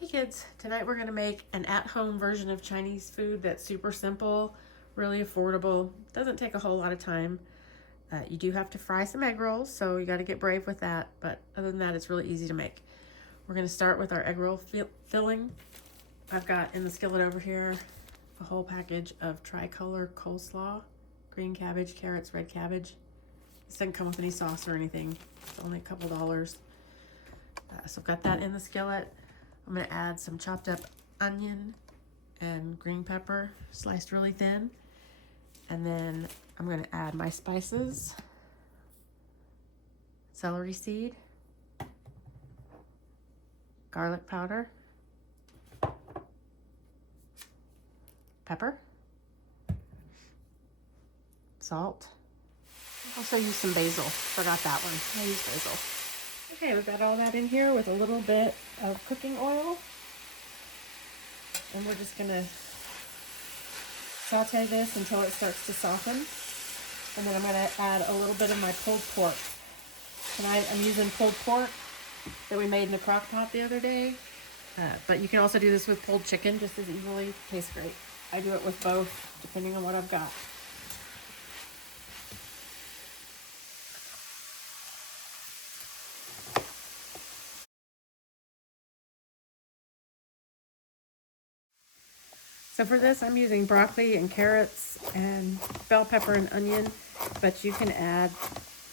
Hey kids, tonight we're gonna make an at-home version of Chinese food that's super simple, really affordable, doesn't take a whole lot of time. You do have to fry some egg rolls, so you gotta get brave with that, but other than that, it's really easy to make. We're gonna start with our egg roll filling. I've got in the skillet over here a whole package of tricolor coleslaw, green cabbage, carrots, red cabbage. This doesn't come with any sauce or anything. It's only a couple dollars. So I've got that in the skillet. I'm gonna add some chopped up onion and green pepper, sliced really thin. And then I'm gonna add my spices, celery seed, garlic powder, pepper, salt. Also use some basil, forgot that one, I use basil. Okay, we've got all that in here with a little bit of cooking oil. And we're just gonna saute this until it starts to soften. And then I'm gonna add a little bit of my pulled pork. Tonight I'm using pulled pork that we made in the crock pot the other day. But you can also do this with pulled chicken just as easily. Tastes great. I do it with both, depending on what I've got. So for this, I'm using broccoli and carrots and bell pepper and onion, but you can add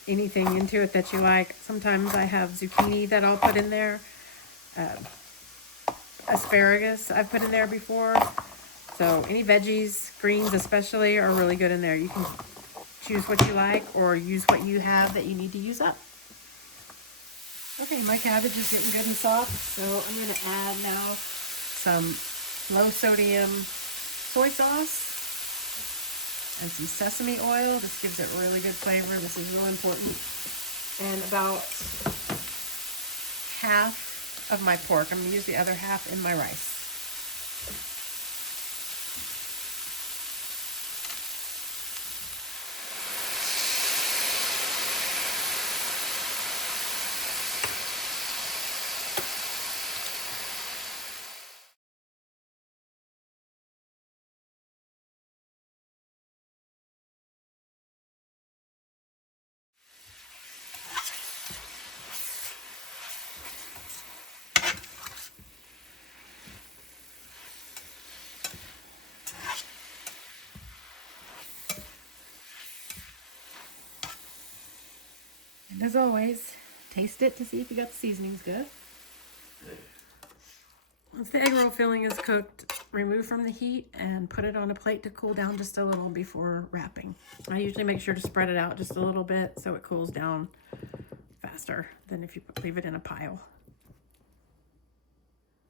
anything into it that you like. Sometimes I have zucchini that I'll put in there. Asparagus I've put in there before. So any veggies, greens especially, are really good in there. You can choose what you like or use what you have that you need to use up. Okay, my cabbage is getting good and soft, so I'm going to add now some low sodium soy sauce and some sesame oil. This gives it really good flavor. This is really important. And about half of my pork. I'm going to use the other half in my rice. And as always, taste it to see if you got the seasonings good. Once the egg roll filling is cooked, remove from the heat and put it on a plate to cool down just a little before wrapping. I usually make sure to spread it out just a little bit so it cools down faster than if you leave it in a pile.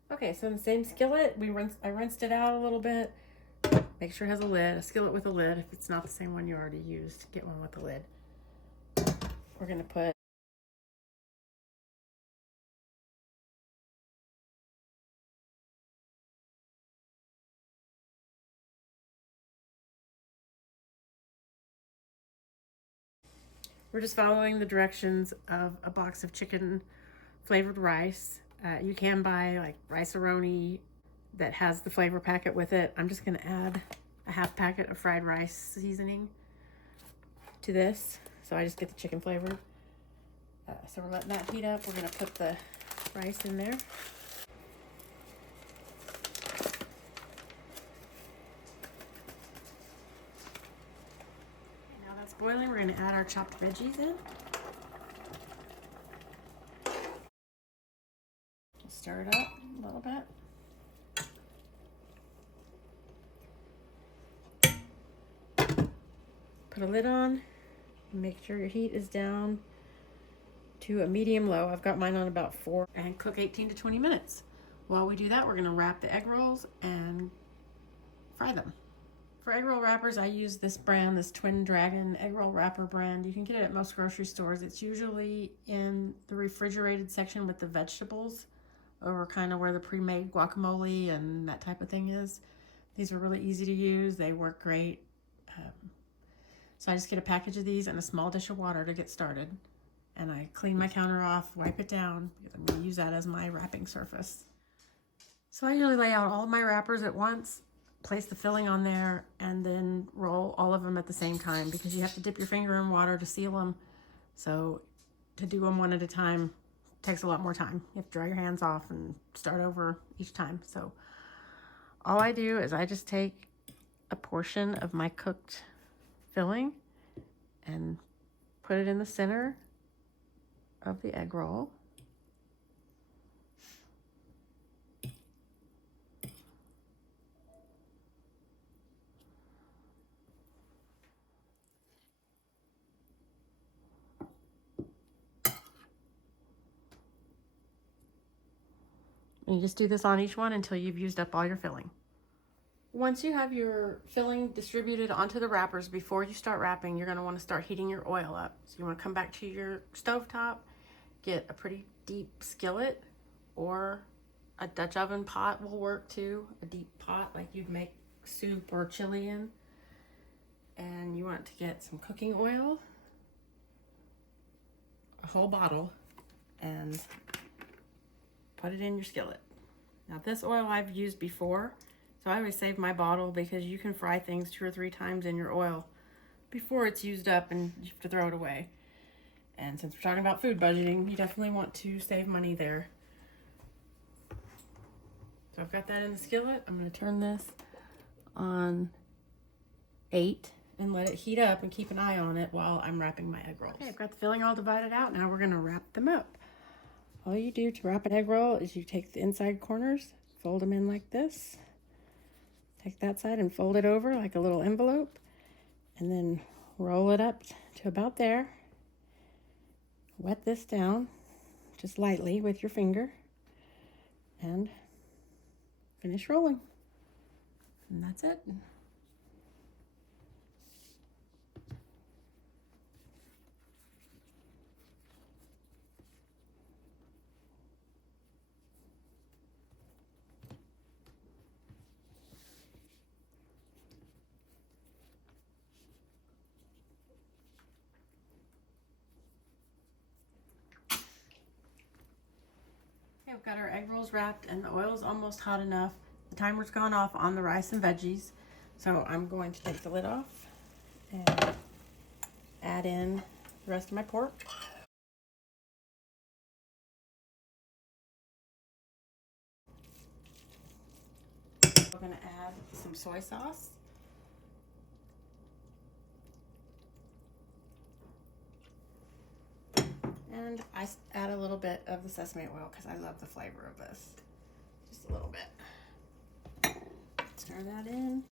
Okay, so in the same skillet, I rinsed it out a little bit. Make sure it has a lid, a skillet with a lid. If it's not the same one you already used, get one with a lid. We're gonna put We're just following the directions of a box of chicken flavored rice. You can buy like Rice-A-Roni that has the flavor packet with it. I'm just gonna add a half packet of fried rice seasoning to this. So I just get the chicken flavored. So we're letting that heat up. We're gonna put the rice in there. Now that's boiling, we're gonna add our chopped veggies in. Stir it up a little bit. Put a lid on. Make sure your heat is down to a medium low. I've got mine on about 4 and cook 18 to 20 minutes. While we do that, we're gonna wrap the egg rolls and fry them. For egg roll wrappers, I use this brand, this Twin Dragon egg roll wrapper brand. You can get it at most grocery stores. It's usually in the refrigerated section with the vegetables, or kind of where the pre-made guacamole and that type of thing is. These are really easy to use. They work great. So I just get a package of these and a small dish of water to get started. And I clean my counter off, wipe it down, because I'm going to use that as my wrapping surface. So I usually lay out all my wrappers at once, place the filling on there, and then roll all of them at the same time because you have to dip your finger in water to seal them. So to do them one at a time takes a lot more time. You have to dry your hands off and start over each time. So all I do is I just take a portion of my cooked filling and put it in the center of the egg roll. And you just do this on each one until you've used up all your filling. Once you have your filling distributed onto the wrappers, before you start wrapping, you're going to want to start heating your oil up. So you want to come back to your stovetop, get a pretty deep skillet, or a Dutch oven pot will work too. A deep pot like you'd make soup or chili in. And you want to get some cooking oil, a whole bottle, and put it in your skillet. Now this oil I've used before, so I always save my bottle because you can fry things 2 or 3 times in your oil before it's used up and you have to throw it away. And since we're talking about food budgeting, you definitely want to save money there. So I've got that in the skillet. I'm going to turn this on 8 and let it heat up and keep an eye on it while I'm wrapping my egg rolls. Okay, I've got the filling all divided out. Now we're going to wrap them up. All you do to wrap an egg roll is you take the inside corners, fold them in like this, take that side and fold it over like a little envelope, and then roll it up to about there. Wet this down just lightly with your finger and finish rolling. And that's it. Okay, we've got our egg rolls wrapped and the oil is almost hot enough. The timer's gone off on the rice and veggies. So I'm going to take the lid off and add in the rest of my pork. We're going to add some soy sauce. And I add a little bit of the sesame oil because I love the flavor of this. Just a little bit. Stir that in.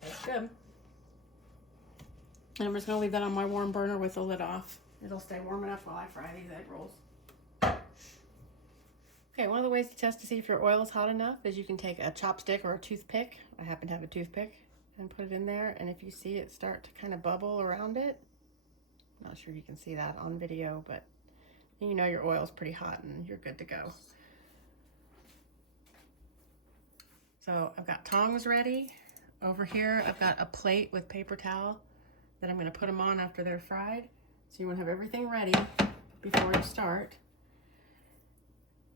That's good. And I'm just going to leave that on my warm burner with the lid off. It'll stay warm enough while I fry these egg rolls. Okay, one of the ways to test to see if your oil is hot enough is you can take a chopstick or a toothpick. I happen to have a toothpick, and put it in there. And if you see it start to kind of bubble around it, I'm not sure you can see that on video, but you know your oil is pretty hot and you're good to go. So I've got tongs ready. Over here, I've got a plate with paper towel that I'm going to put them on after they're fried. So you want to have everything ready before you start.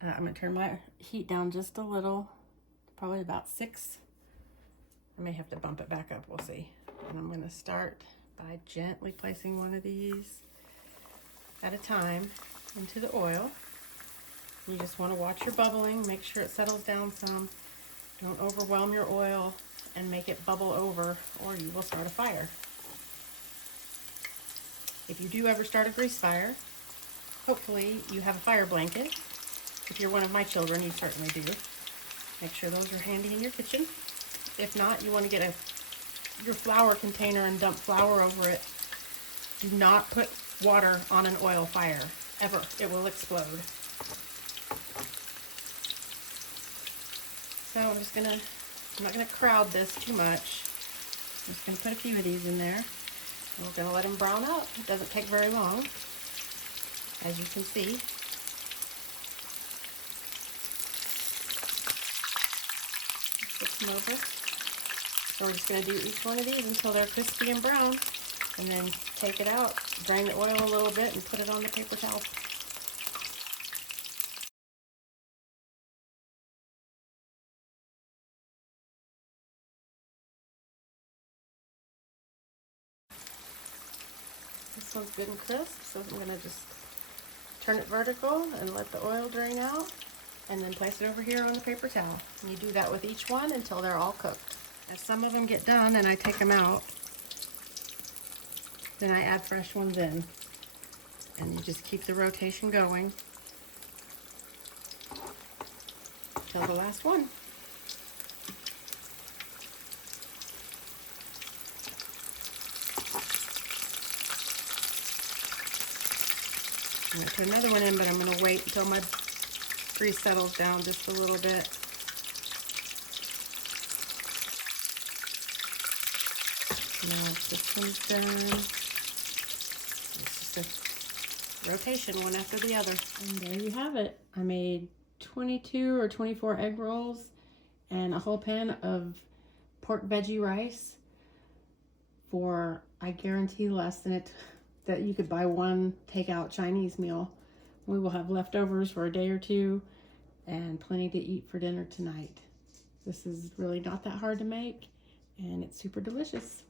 I'm going to turn my heat down just a little, probably about 6. I may have to bump it back up, we'll see. And I'm going to start by gently placing one of these at a time into the oil. You just want to watch your bubbling, make sure it settles down some. Don't overwhelm your oil and make it bubble over, or you will start a fire. If you do ever start a grease fire, hopefully you have a fire blanket. If you're one of my children, you certainly do. Make sure those are handy in your kitchen. If not, you want to get your flour container and dump flour over it. Do not put water on an oil fire, ever. It will explode. So I'm not gonna crowd this too much. I'm just gonna put a few of these in there. And we're gonna let them brown up. It doesn't take very long, as you can see. Flip them over. So we're just going to do each one of these until they're crispy and brown, and then take it out, drain the oil a little bit, and put it on the paper towel. This one's good and crisp, so I'm going to just turn it vertical and let the oil drain out, and then place it over here on the paper towel. And you do that with each one until they're all cooked. As some of them get done and I take them out, then I add fresh ones in. And you just keep the rotation going till the last one. I'm going to put another one in, but I'm going to wait until my grease settles down just a little bit. Now this one's done. It's just a rotation, one after the other. And there you have it. I made 22 or 24 egg rolls and a whole pan of pork veggie rice for, I guarantee, less than it that you could buy one takeout Chinese meal. We will have leftovers for a day or two and plenty to eat for dinner tonight. This is really not that hard to make, and it's super delicious.